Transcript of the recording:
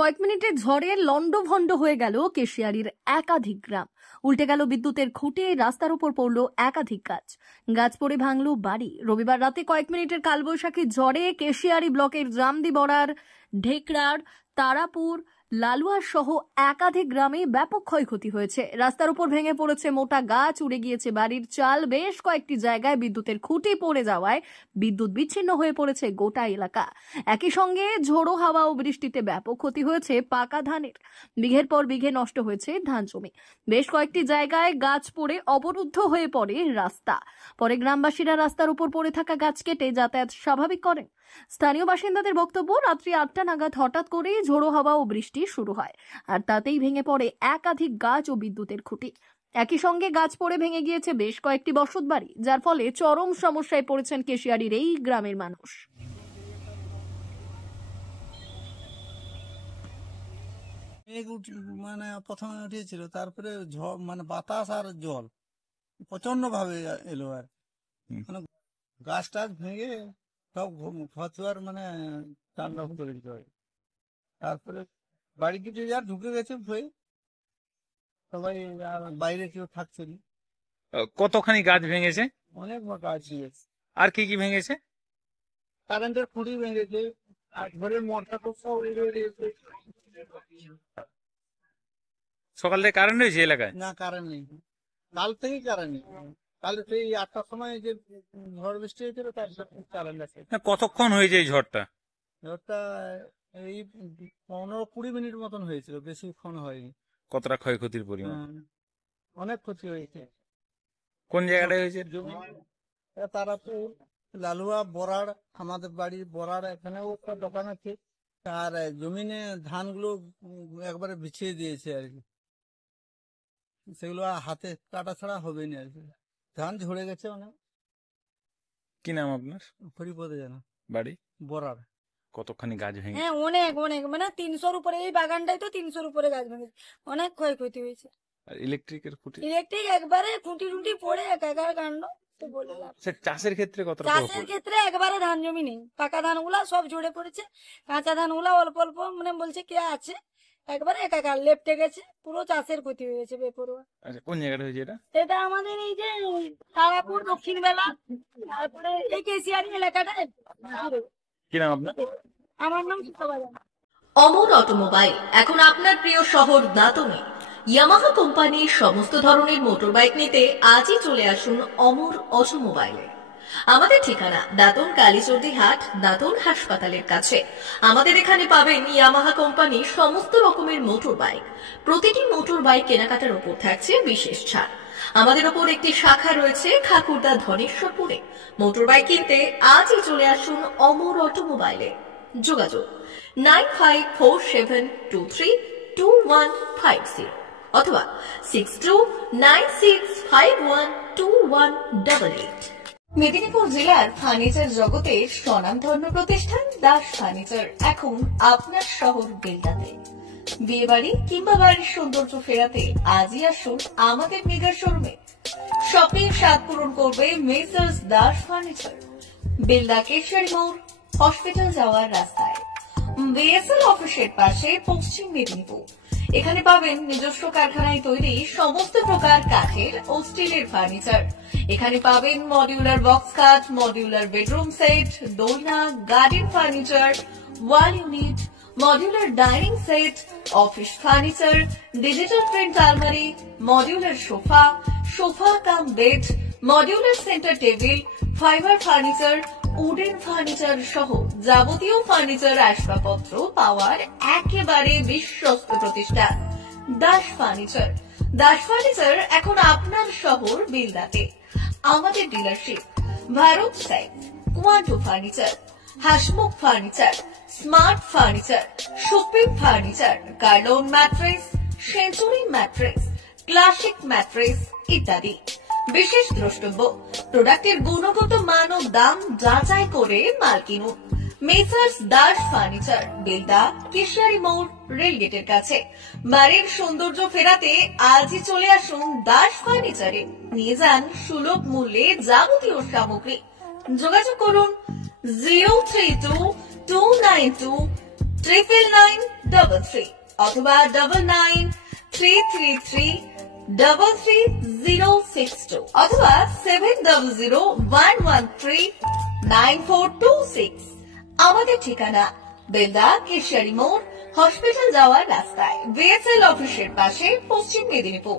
কয়েক মিনিটের ঝড়ে লন্ডভন্ড হয়ে গেল কেশিয়ারির একাধিক গ্রাম। উল্টে গেল বিদ্যুতের খুঁটে, রাস্তার উপর পড়লো একাধিক গাছ পড়ে ভাঙলো বাড়ি। রবিবার রাতে কয়েক মিনিটের কালবৈশাখী ঝড়ে কেশিয়ারি ব্লকের জামদি বড়ার, ঢেকড়ার, তারাপুর, লালুয়ার সহ একাধিক গ্রামে ব্যাপক ক্ষয়ক্ষতি হয়েছে। রাস্তার উপর ভেঙে পড়েছে মোটা গাছ, উড়ে গিয়েছে বাড়ির চাল। বেশ কয়েকটি জায়গায় বিদ্যুতের খুঁটি পড়ে যাওয়ায় বিদ্যুৎ বিচ্ছিন্ন হয়ে পড়েছে গোটা এলাকা। একই সঙ্গে ঝোড়ো হাওয়া ও বৃষ্টিতে ব্যাপক ক্ষতি হয়েছে পাকা ধানের। বিঘের পর বিঘে নষ্ট হয়েছে ধান জমি। বেশ কয়েকটি জায়গায় গাছ পড়ে অবরুদ্ধ হয়ে পড়ে রাস্তা। পরে গ্রামবাসীরা রাস্তার উপর পড়ে থাকা গাছ কেটে যাতায়াত স্বাভাবিক করেন। স্থানীয় বাসিন্দাদের বক্তব্য, রাত্রি 8টা নাগাদ হঠাৎ করেই ঝোড়ো হাওয়া ও বৃষ্টি শুরু হয়, আর তাতেই ভেঙে পড়ে একাধিক গাছ ও বিদ্যুতের খুঁটি। একই সঙ্গে গাছ পড়ে ভেঙে গিয়েছে বেশ কয়েকটি বসতবাড়ি, যার ফলে চরম সমস্যায় পড়েছেন কেশিয়ারির এই গ্রামের মানুষ। মানে প্রথমে উঠেছিল, তারপরে মানে বাতাস আর জল প্রচন্ড ভাবে এলো, আর মানে গাছ টাছ ভেঙে সব ঘর মানে তাণ্ডব করে দিতে হয়। তারপরে বাড়ি কিছু যার ঢুকে গেছে ভয়ে, সবাই বাইরে কেউ থাকছে না। কতখানি গাছ ভেঙেছে? অনেক গাছ ভেঙেছে। আর কি কি ভেঙেছে? কারেন্টের খুঁটি ভেঙেছে, আর ঘরের মোটর তো সব সকাল থেকে কারেন্ট হয়েছে এলাকায়? না, কারেন্ট নেই, কাল থেকেই কারেন্ট নেই। কাল সেই 8টার সময় যে ঝড় বৃষ্টি হয়েছিল তার সাথে কারেন্ট আছে। কতক্ষণ হয়েছে এই ঝড়টা? ঝড়টা এই 15-20 মিনিট মতন হয়েছিল, বেশিক্ষণ হয়নি। কতটা ক্ষয়ক্ষতির পরিমাণ? অনেক ক্ষতি হয়েছে। কোন জায়গাটায় হয়েছে? তারাপুর, লালুয়া, বড়ার, আমাদের বাড়ির বড়ার এখানেও একটা দোকান আছে। আর জমিনে ধানগুলো একবারে বিছিয়ে দিয়েছে আর কি, সেগুলো হাতে কাটা ছাড়া হবে না আর কি। ধান ঝরে গেছে অনেক। কি নাম আপনার? হরিপদে জানা, বাড়ি বড়ার। কতখানি গাছ ভেঙে? হ্যাঁ, অনেক অনেক, মানে 300-র উপরে, এই বাগানটাই তো 300-র উপরে গাছ ভেঙেছে, অনেক ক্ষয়ক্ষতি হয়েছে। আর ইলেকট্রিকের খুঁটি? ইলেকট্রিক একবারে খুঁটি টুটি পড়ে একাকার কাণ্ড। চাষের ক্ষেত্রে কতটা? চাষের ক্ষেত্রে একবারে ধান জমি নেই, পাকা ধানগুলা সব ঝরে পড়েছে, কাঁচা ধানগুলা অল্প অল্প মানে বলছে কে আছে, একবারে একাকার লেপটে গেছে, পুরো চাষের ক্ষতি হয়ে গেছে বেপরোয়া। আচ্ছা, কোন জায়গাটা হয়েছে এটা? এটা আমাদের এই যে তারাপুর দক্ষিণ বেলা, তারপরে এই কেশিয়ারি এলাকাটা। কি নাম আপনার? আমার নাম সুতবাজান। অমর অটোমোবাইল এখন আপনার প্রিয় শহর দাঁতনে। ইয়ামাহা কোম্পানির সমস্ত ধরনের মোটর বাইক নিতে আজই চলে আসুন অমর অটোমোবাইলে। আমাদের ঠিকানা দাঁতন কালীচর্দি হাট, দাঁতন হাসপাতালের কাছে। আমাদের এখানে পাবেন ইয়ামাহা কোম্পানির সমস্ত রকমের মোটর বাইক। প্রতিটি মোটর বাইক কেনাকাটার উপর থাকছে বিশেষ ছাড়। আমাদের ওপর একটি শাখা রয়েছে খাকুরদা ধনেশ্বরপুরে। মোটর বাইক কিনতে আজই চলে আসুন অমর অটোমোবাইলে। যোগাযোগ 9547232150 অথবা 6296512188। মেদিনীপুর জেলার ফার্নিচার জগতের স্বনামধন্য প্রতিষ্ঠান দাস ফার্নিচার এখন আপনার শহর বেলদাতে। বিয়ে বাড়ি কিংবা বাড়ির সৌন্দর্য ফেরাতে আজই আসুন আমাদের মেগা শোরুমে। শপিং স্বাদ পূরণ করবে মেসার্স দাস ফার্নিচার, বেলদা কেশিয়ারি মোড়, হসপিটাল যাওয়ার রাস্তায়, বিএসএল অফিসের পাশে, পশ্চিম মেদিনীপুর। এখানে পাবেন নিজস্ব কারখানায় তৈরি সমস্ত প্রকার কাঠের ও স্টিলের ফার্নিচার। এখানে পাবেন modular box cut, modular bedroom set, দোলনা, garden furniture, wall unit, modular dining set, office furniture, digital print আলমারি, modular sofa, sofa cum bed, modular centre table, fibre furniture, wooden furniture সহ যাবতীয় ফার্নিচার আসবাবপত্র পাওয়ার একেবারে বিশ্বস্ত প্রতিষ্ঠান দাস ফার্নিচার। দাস ফার্নিচার এখন আপনার শহর বেলদাতে। আমাদের dealership Bharat side, Quanto furniture, Hasmukh furniture, smart furniture, supreme furniture, Kurlon mattress, century mattress, classic mattress ইত্যাদি। বিশেষ দ্রষ্টব্য, প্রোডাক্টের গুণগত মান ও দাম যাচাই করে মাল কিনুন। মেসার্স দাস ফার্নিচার, বেলদা কেশিয়ারি মোড়, রেলগেটের কাছে। বাড়ির সৌন্দর্য ফেরাতে আজই চলে আসুন দাস ফার্নিচারে। নিয়ে যান সুলভ মূল্যে যাবতীয় সামগ্রী। যোগাযোগ করুন 032292999 333 অথবা 9933333062 অথবা 7001139426। আমাদের ঠিকানা বেলদা কেশিয়ারি মোড়, হসপিটাল যাওয়ার রাস্তায়, বিএসএল অফিসের পাশে, পশ্চিম মেদিনীপুর।